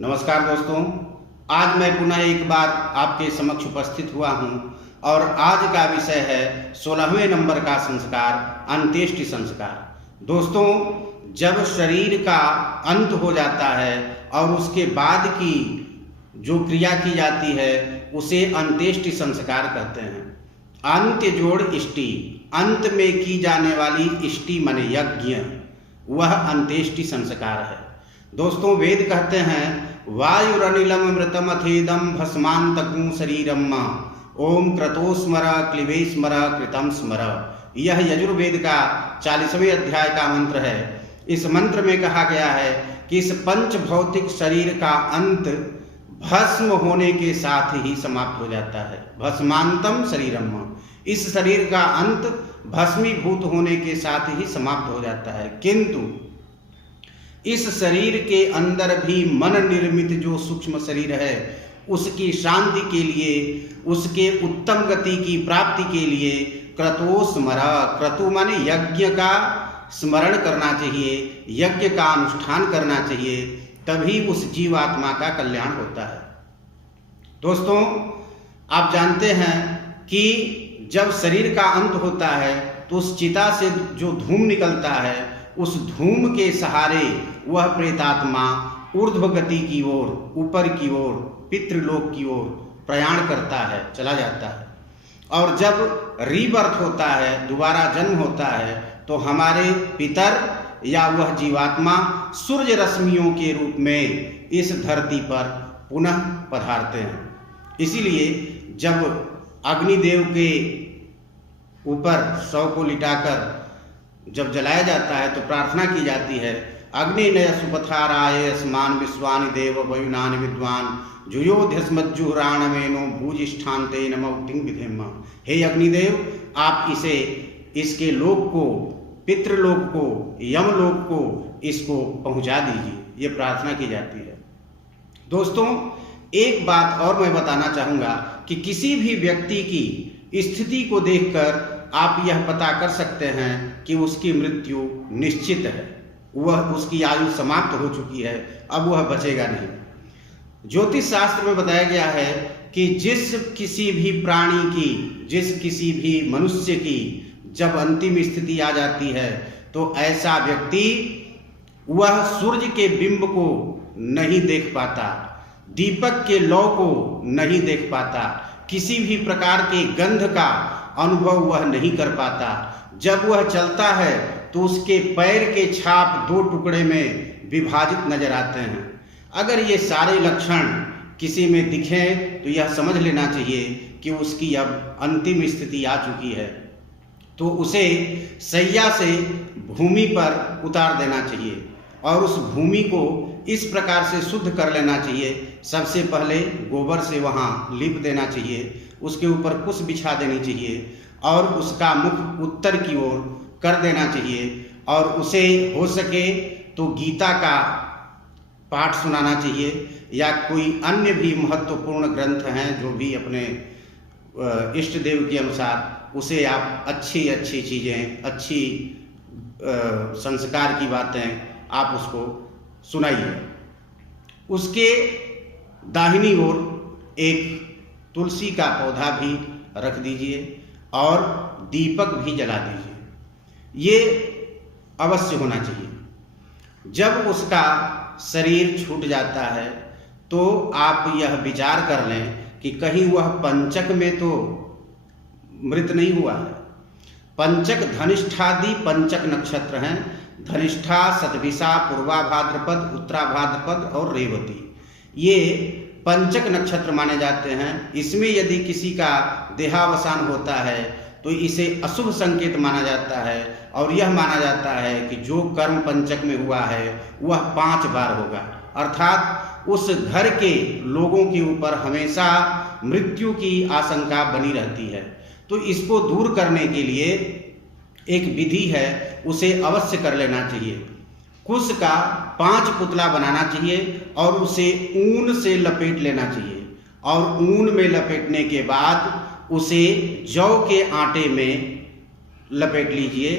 नमस्कार दोस्तों, आज मैं पुनः एक बार आपके समक्ष उपस्थित हुआ हूं और आज का विषय है 16वें नंबर का संस्कार, अंत्येष्टि संस्कार। दोस्तों, जब शरीर का अंत हो जाता है और उसके बाद की जो क्रिया की जाती है उसे अंत्येष्टि संस्कार कहते हैं। अंत्य जोड़ इष्टि, अंत में की जाने वाली इष्टि माने यज्ञ, वह अंत्येष्टि संस्कार है। दोस्तों, वेद कहते हैं वायुरनिलम मृतम अथेदम भस्मांतकं शरीरम ओम क्रतो स्मर क्लिवे स्मर कृतम स्मर। यह यजुर्वेद का 40वें अध्याय का मंत्र है। इस मंत्र में कहा गया है कि इस पंच भौतिक शरीर का अंत भस्म होने के साथ ही समाप्त हो जाता है। भस्मांतम शरीरम, इस शरीर का अंत भस्मीभूत होने के साथ ही समाप्त हो जाता है। किंतु इस शरीर के अंदर भी मन निर्मित जो सूक्ष्म शरीर है उसकी शांति के लिए, उसके उत्तम गति की प्राप्ति के लिए क्रतो स्मर, क्रतु माने यज्ञ का स्मरण करना चाहिए, यज्ञ का अनुष्ठान करना चाहिए, तभी उस जीवात्मा का कल्याण होता है। दोस्तों, आप जानते हैं कि जब शरीर का अंत होता है तो उस चिता से जो धूम निकलता है, उस धूम के सहारे वह प्रेतात्मा ऊर्ध्व गति की ओर, ऊपर की ओर, पितृलोक की ओर प्रयाण करता है, चला जाता है। और जब रीबर्थ होता है, दोबारा जन्म होता है, तो हमारे पितर या वह जीवात्मा सूर्य रश्मियों के रूप में इस धरती पर पुनः पधारते हैं। इसीलिए जब अग्निदेव के ऊपर शव को लिटाकर जब जलाया जाता है तो प्रार्थना की जाती है, अग्निनय सुपथाराय अस्मान विश्वानि देव वयुनानि विद्वान जुयोध्यस्मज्जुहुराणमेनो भूजिष्ठान्ते नमौक्तिं विधेम। हे अग्निदेव, आप इसे, इसके लोक को, पितृलोक को, यमलोक को इसको पहुंचा दीजिए, ये प्रार्थना की जाती है। दोस्तों, एक बात और मैं बताना चाहूँगा कि किसी भी व्यक्ति की स्थिति को देखकर आप यह पता कर सकते हैं कि उसकी मृत्यु निश्चित है, वह, उसकी आयु समाप्त हो चुकी है, अब वह बचेगा नहीं। ज्योतिष शास्त्र में बताया गया है कि जिस किसी भी प्राणी की, जिस किसी भी मनुष्य की जब अंतिम स्थिति आ जाती है तो ऐसा व्यक्ति वह सूर्य के बिंब को नहीं देख पाता, दीपक के लौ को नहीं देख पाता, किसी भी प्रकार के गंध का अनुभव वह नहीं कर पाता। जब वह चलता है तो उसके पैर के छाप दो टुकड़े में विभाजित नजर आते हैं। अगर ये सारे लक्षण किसी में दिखें तो यह समझ लेना चाहिए कि उसकी अब अंतिम स्थिति आ चुकी है, तो उसे शैया से भूमि पर उतार देना चाहिए और उस भूमि को इस प्रकार से शुद्ध कर लेना चाहिए। सबसे पहले गोबर से वहाँ लीप देना चाहिए, उसके ऊपर कुश बिछा देनी चाहिए और उसका मुख उत्तर की ओर कर देना चाहिए और उसे हो सके तो गीता का पाठ सुनाना चाहिए या कोई अन्य भी महत्वपूर्ण ग्रंथ हैं जो भी अपने इष्ट देव के अनुसार, उसे आप अच्छी अच्छी चीज़ें, अच्छी संस्कार की बातें आप उसको सुनाइए। उसके दाहिनी ओर एक तुलसी का पौधा भी रख दीजिए और दीपक भी जला दीजिए। ये अवश्य होना चाहिए। जब उसका शरीर छूट जाता है तो आप यह विचार कर लें कि कहीं वह पंचक में तो मृत नहीं हुआ है। पंचक धनिष्ठादि पंचक नक्षत्र हैं, धनिष्ठा, शतभिषा, पूर्वा भाद्रपद, उत्तरा भाद्रपद और रेवती, ये पंचक नक्षत्र माने जाते हैं। इसमें यदि किसी का देहावसान होता है तो इसे अशुभ संकेत माना जाता है और यह माना जाता है कि जो कर्म पंचक में हुआ है वह 5 बार होगा, अर्थात उस घर के लोगों के ऊपर हमेशा मृत्यु की आशंका बनी रहती है। तो इसको दूर करने के लिए एक विधि है, उसे अवश्य कर लेना चाहिए। कुश का 5 पुतला बनाना चाहिए और उसे ऊन से लपेट लेना चाहिए और ऊन में लपेटने के बाद उसे जौ के आटे में लपेट लीजिए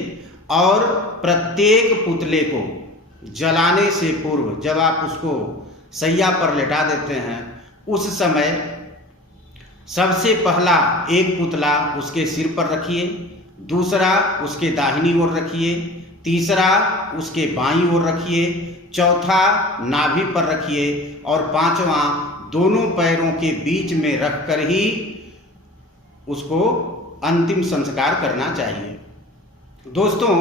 और प्रत्येक पुतले को जलाने से पूर्व, जब आप उसको सैया पर लेटा देते हैं, उस समय सबसे पहला एक पुतला उसके सिर पर रखिए, दूसरा उसके दाहिनी ओर रखिए, तीसरा उसके बाईं ओर रखिए, चौथा नाभि पर रखिए और पांचवा दोनों पैरों के बीच में रखकर ही उसको अंतिम संस्कार करना चाहिए। दोस्तों,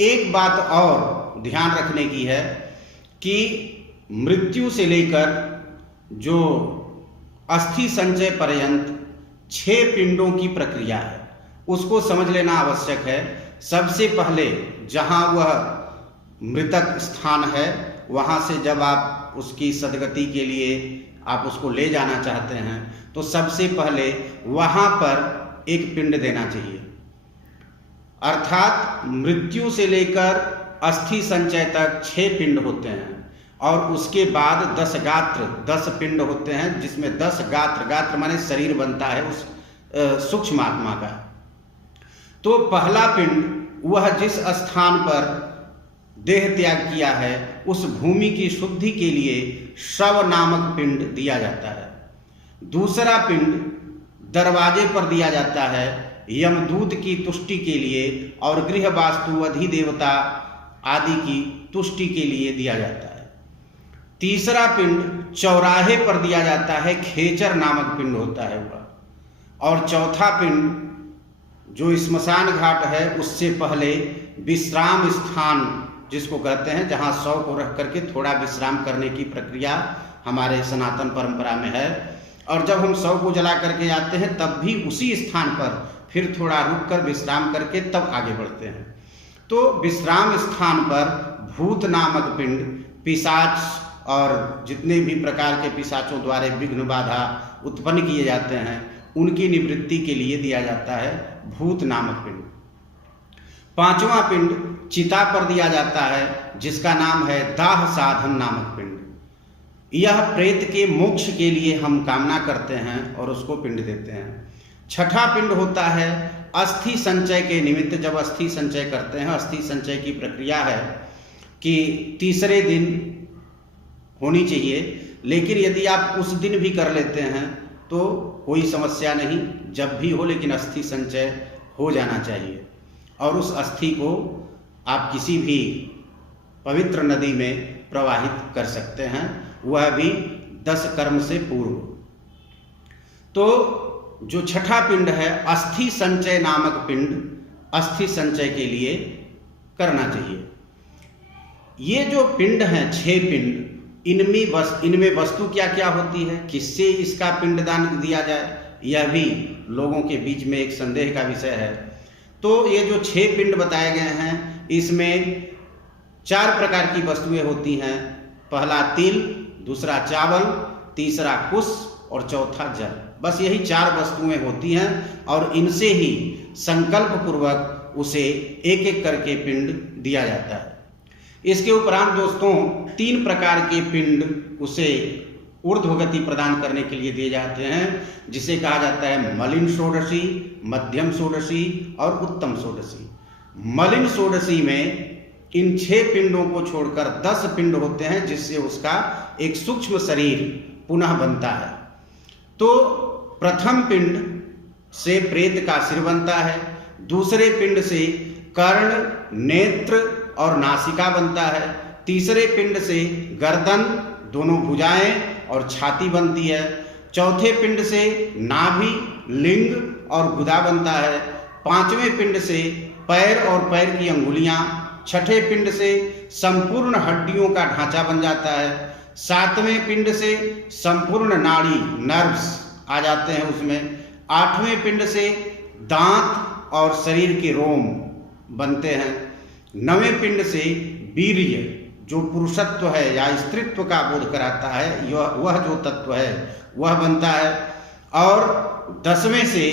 एक बात और ध्यान रखने की है कि मृत्यु से लेकर जो अस्थि संचय पर्यंत 6 पिंडों की प्रक्रिया है, उसको समझ लेना आवश्यक है। सबसे पहले जहां वह मृतक स्थान है, वहां से जब आप उसकी सदगति के लिए आप उसको ले जाना चाहते हैं, तो सबसे पहले वहां पर एक पिंड देना चाहिए। अर्थात मृत्यु से लेकर अस्थि संचय तक 6 पिंड होते हैं और उसके बाद 10 गात्र 10 पिंड होते हैं, जिसमें 10 गात्र माने शरीर बनता है उस सूक्ष्म आत्मा का। तो पहला पिंड वह जिस स्थान पर देह त्याग किया है उस भूमि की शुद्धि के लिए शव नामक पिंड दिया जाता है। दूसरा पिंड दरवाजे पर दिया जाता है यमदूत की तुष्टि के लिए और गृह वास्तु अधिदेवता आदि की तुष्टि के लिए दिया जाता है। तीसरा पिंड चौराहे पर दिया जाता है, खेचर नामक पिंड होता है वह। और चौथा पिंड जो स्मशान घाट है उससे पहले विश्राम स्थान जिसको कहते हैं, जहां शव को रख करके थोड़ा विश्राम करने की प्रक्रिया हमारे सनातन परंपरा में है। और जब हम शव को जला करके आते हैं तब भी उसी स्थान पर फिर थोड़ा रुक कर विश्राम करके तब आगे बढ़ते हैं। तो विश्राम स्थान पर भूत नामक पिंड पिशाच और जितने भी प्रकार के पिशाचों द्वारा विघ्न बाधा उत्पन्न किए जाते हैं उनकी निवृत्ति के लिए दिया जाता है भूत नामक पिंड। पांचवा पिंड चिता पर दिया जाता है जिसका नाम है दाह साधन नामक पिंड। यह प्रेत के मोक्ष के लिए हम कामना करते हैं और उसको पिंड देते हैं। छठा पिंड होता है अस्थि संचय के निमित्त। जब अस्थि संचय करते हैं, अस्थि संचय की प्रक्रिया है कि तीसरे दिन होनी चाहिए, लेकिन यदि आप उस दिन भी कर लेते हैं तो कोई समस्या नहीं, जब भी हो लेकिन अस्थि संचय हो जाना चाहिए। और उस अस्थि को आप किसी भी पवित्र नदी में प्रवाहित कर सकते हैं, वह भी 10 कर्म से पूर्व। तो जो छठा पिंड है अस्थि संचय नामक पिंड, अस्थि संचय के लिए करना चाहिए। ये जो पिंड हैं 6 पिंड, इनमें वस्तु क्या क्या होती है, किससे इसका पिंडदान दिया जाए, यह भी लोगों के बीच में एक संदेह का विषय है। तो ये जो 6 पिंड बताए गए हैं इसमें 4 प्रकार की वस्तुएं होती हैं। पहला तिल, दूसरा चावल, तीसरा कुश और चौथा जल। बस यही 4 वस्तुएं होती हैं और इनसे ही संकल्प पूर्वक उसे एक एक करके पिंड दिया जाता है। इसके उपरांत दोस्तों 3 प्रकार के पिंड उसे ऊर्ध्वगति प्रदान करने के लिए दिए जाते हैं, जिसे कहा जाता है मलिन षोडशी, मध्यम षोडशी और उत्तम षोडशी। मलिन षोडशी में इन 6 पिंडों को छोड़कर 10 पिंड होते हैं, जिससे उसका एक सूक्ष्म शरीर पुनः बनता है। तो प्रथम पिंड से प्रेत का सिर बनता है, दूसरे पिंड से कर्ण, नेत्र और नासिका बनता है, तीसरे पिंड से गर्दन, दोनों भुजाएं और छाती बनती है, चौथे पिंड से नाभि, लिंग और गुदा बनता है, पांचवें पिंड से पैर और पैर की अंगुलियां, छठे पिंड से संपूर्ण हड्डियों का ढांचा बन जाता है, सातवें पिंड से संपूर्ण नाड़ी नर्व्स आ जाते हैं उसमें, आठवें पिंड से दांत और शरीर के रोम बनते हैं, नवें पिंड से वीर्य जो पुरुषत्व है या स्त्रीत्व का बोध कराता है, वह जो तत्व है वह बनता है, और 10वें से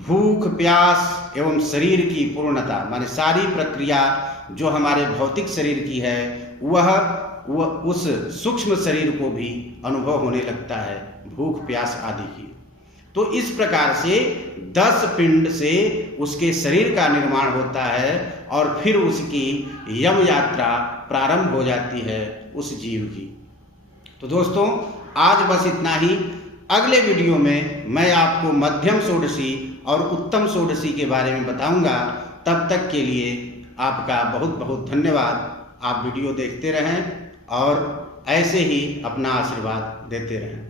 भूख, प्यास एवं शरीर की पूर्णता माने सारी प्रक्रिया जो हमारे भौतिक शरीर की है वह उस सूक्ष्म शरीर को भी अनुभव होने लगता है, भूख, प्यास आदि की। तो इस प्रकार से 10 पिंड से उसके शरीर का निर्माण होता है और फिर उसकी यम यात्रा प्रारंभ हो जाती है उस जीव की। तो दोस्तों आज बस इतना ही। अगले वीडियो में मैं आपको मध्यम षोडशी और उत्तम षोडशी के बारे में बताऊंगा। तब तक के लिए आपका बहुत बहुत धन्यवाद। आप वीडियो देखते रहें और ऐसे ही अपना आशीर्वाद देते रहें।